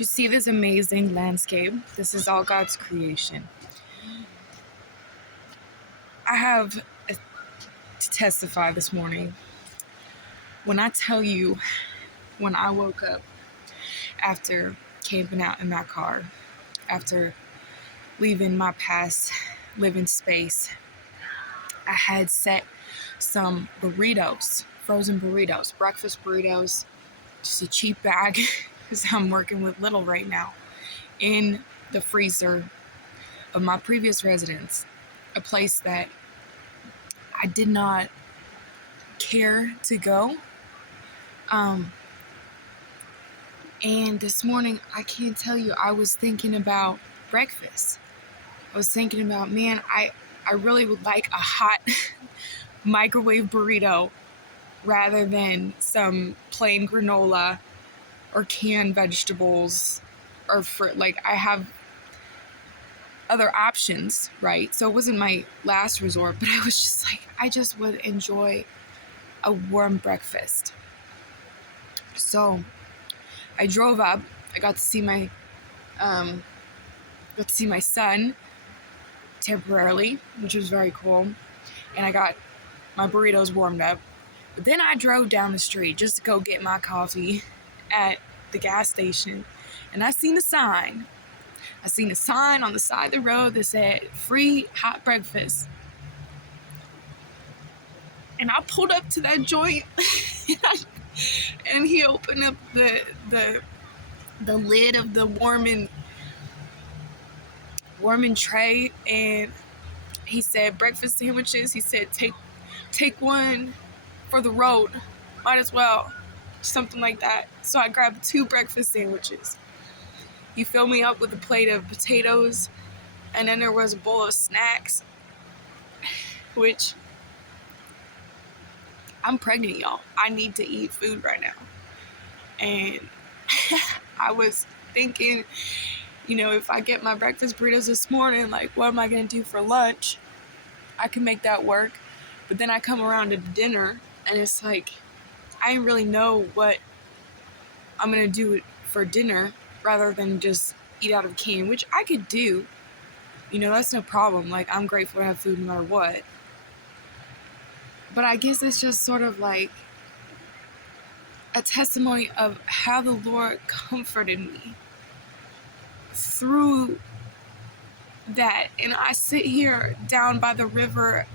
You see this amazing landscape? This is all God's creation. I have to testify this morning. When I tell you, when I woke up after camping out in my car, after leaving my past living space, I had set some burritos, frozen burritos, breakfast burritos, just a cheap bag, because I'm working with little right now, in the freezer of my previous residence, a place that I did not care to go. And this morning, I can't tell you, I was thinking about breakfast. I was thinking about, man, I really would like a hot microwave burrito rather than some plain granola or canned vegetables or fruit. Like, I have other options, right? So it wasn't my last resort, but I was just like, I just would enjoy a warm breakfast. So I drove up. I got to see my son temporarily, which was very cool. And I got my burritos warmed up. But then I drove down the street just to go get my coffee at the gas station. And I seen a sign. I seen a sign on the side of the road that said, free hot breakfast. And I pulled up to that joint and he opened up the lid of the warming tray, and he said, breakfast sandwiches. He said, take one for the road, might as well, something like that. So I grabbed 2 breakfast sandwiches. He filled me up with a plate of potatoes, and then there was a bowl of snacks, which, I'm pregnant, y'all. I need to eat food right now. And I was thinking, if I get my breakfast burritos this morning, like, what am I going to do for lunch? I can make that work. But then I come around to dinner, and it's like, I didn't really know what I'm going to do for dinner rather than just eat out of a can, which I could do. That's no problem. Like, I'm grateful to have food no matter what. But I guess it's just sort of like a testimony of how the Lord comforted me through that. And I sit here down by the river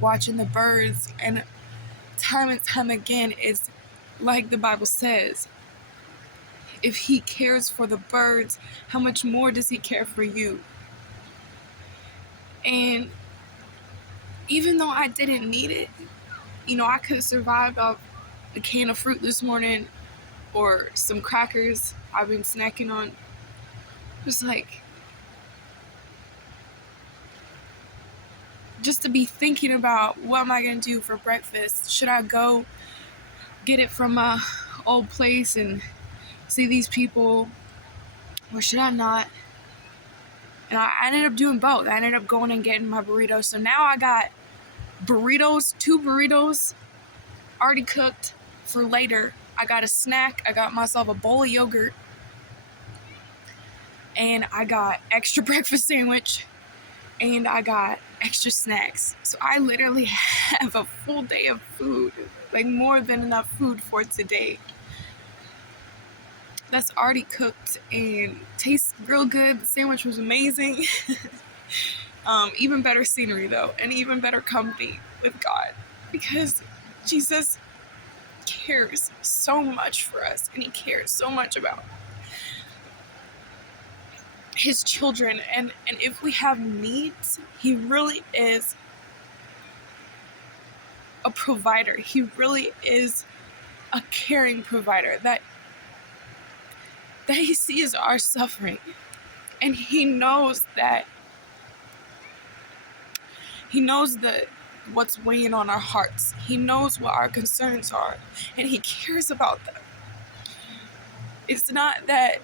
watching the birds, and time again, it's like the Bible says, if he cares for the birds, how much more does he care for you? And even though I didn't need it, I could have survived off a can of fruit this morning or some crackers I've been snacking on. Just like, just to be thinking about, what am I going to do for breakfast? Should I go get it from my old place and see these people, or should I not? And I ended up doing both. I ended up going and getting my burritos. So now I got burritos, 2 burritos already cooked for later. I got a snack. I got myself a bowl of yogurt. And I got extra breakfast sandwich. And I got extra snacks. So I literally have a full day of food. Like, more than enough food for today. That's already cooked and tastes real good. The sandwich was amazing. Even better scenery though, and even better company with God, because Jesus cares so much for us, and he cares so much about his children, and if we have needs, he really is a provider. He really is a caring provider, that he sees our suffering, and he knows what's weighing on our hearts. He knows what our concerns are, and he cares about them. It's not that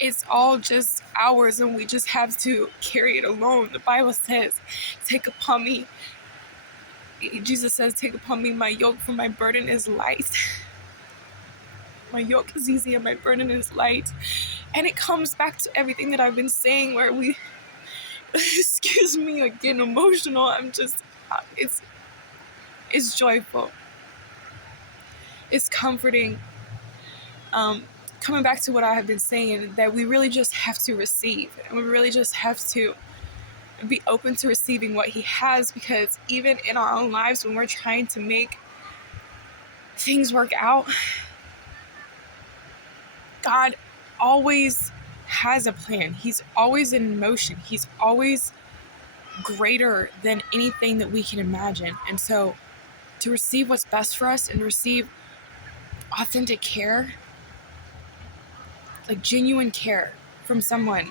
it's all just ours and we just have to carry it alone. The Bible says, Jesus says, take upon me my yoke, for my burden is light. My yoke is easy and my burden is light. And it comes back to everything that I've been saying where we, excuse me, getting emotional. I'm just, it's joyful. It's comforting. Coming back to what I have been saying, that we really just have to receive. And we really just have to be open to receiving what he has, because even in our own lives, when we're trying to make things work out, God always has a plan. He's always in motion. He's always greater than anything that we can imagine. And so to receive what's best for us and receive authentic care, like genuine care from someone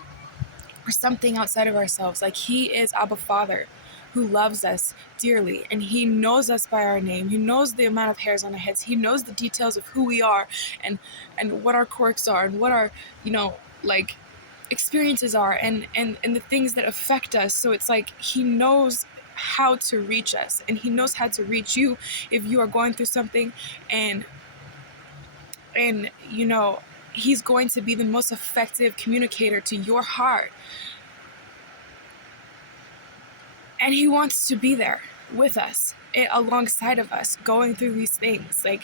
or something outside of ourselves, like he is Abba Father, who loves us dearly, and he knows us by our name. He knows the amount of hairs on our heads. He knows the details of who we are, and what our quirks are, and what our, like, experiences are, and the things that affect us. So it's like he knows how to reach us, and he knows how to reach you if you are going through something, and he's going to be the most effective communicator to your heart. And he wants to be there with us, alongside of us, going through these things. Like,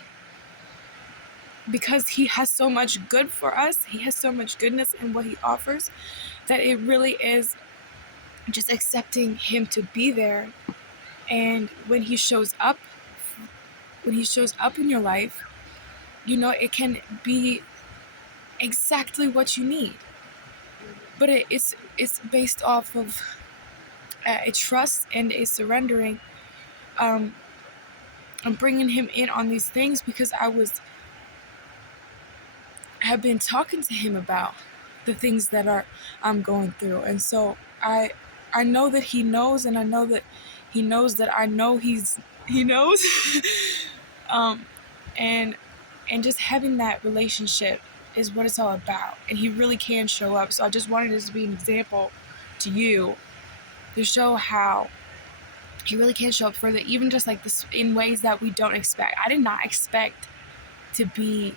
because he has so much good for us, he has so much goodness in what he offers, that it really is just accepting him to be there. And when he shows up in your life, it can be exactly what you need. But it's based off of a trust and a surrendering. I'm bringing him in on these things because I have been talking to him about the things that I'm going through, and so I know that he knows, and I know that he knows that I know he knows. And just having that relationship is what it's all about, and he really can show up. So I just wanted this to be an example to you, to show how he really can show up further, even just like this, in ways that we don't expect. I did not expect to be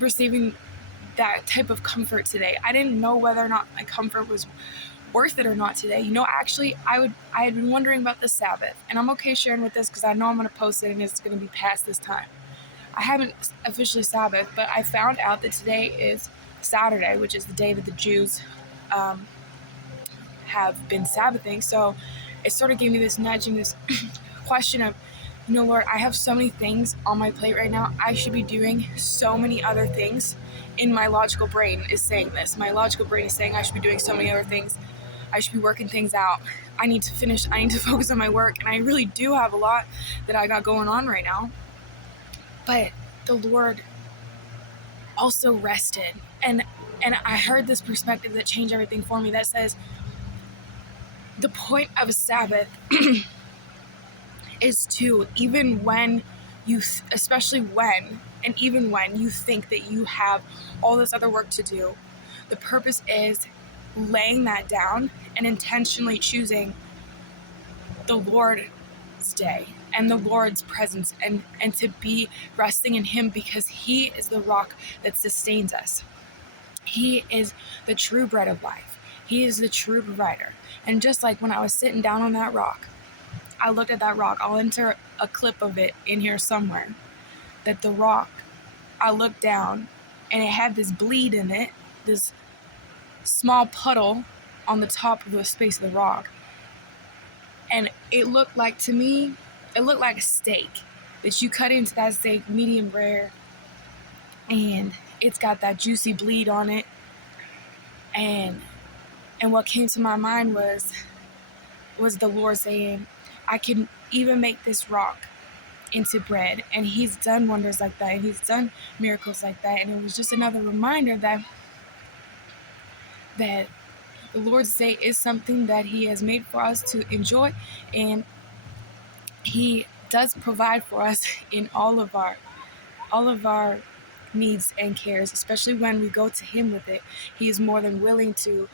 receiving that type of comfort today. I didn't know whether or not my comfort was worth it or not today. Actually, I had been wondering about the Sabbath, and I'm okay sharing with this because I know I'm going to post it and it's going to be past this time. I haven't officially Sabbath, but I found out that today is Saturday, which is the day that the Jews have been Sabbathing. So it sort of gave me this nudge and this question of, Lord, I have so many things on my plate right now. I should be doing so many other things. In my logical brain is saying this. My logical brain is saying I should be doing so many other things. I should be working things out. I need to focus on my work. And I really do have a lot that I got going on right now. But the Lord also rested. And I heard this perspective that changed everything for me, that says the point of a Sabbath is to, even when you think that you have all this other work to do, the purpose is laying that down and intentionally choosing the Lord's day and the Lord's presence, and to be resting in him, because he is the rock that sustains us. He is the true bread of life. He is the true provider. And just like when I was sitting down on that rock, I looked at that rock. I'll enter a clip of it in here somewhere. That the rock, I looked down and it had this bleed in it, this small puddle on the top of the space of the rock. And it looked like, to me, it looked like a steak that you cut into that steak medium rare, and it's got that juicy bleed on it. And what came to my mind was the Lord saying, I can even make this rock into bread. And he's done wonders like that, and he's done miracles like that. And it was just another reminder that the Lord's Day is something that he has made for us to enjoy, and he does provide for us in all of our needs and cares, especially when we go to him with it. He is more than willing to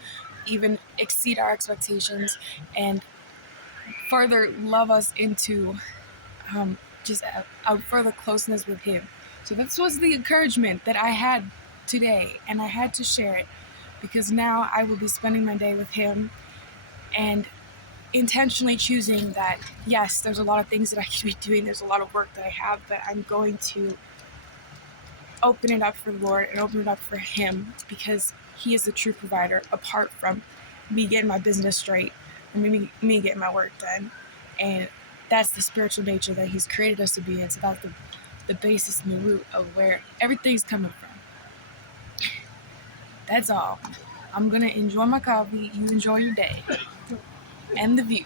even exceed our expectations and further love us into just a further closeness with him. So this was the encouragement that I had today, and I had to share it because now I will be spending my day with him and intentionally choosing that, yes, there's a lot of things that I could be doing, there's a lot of work that I have, but I'm going to open it up for the Lord and open it up for him because he is the true provider, apart from me getting my business straight and me getting my work done. And that's the spiritual nature that he's created us to be in. So that's the basis and the root of where everything's coming from. That's all. I'm going to enjoy my coffee. You enjoy your day and the view.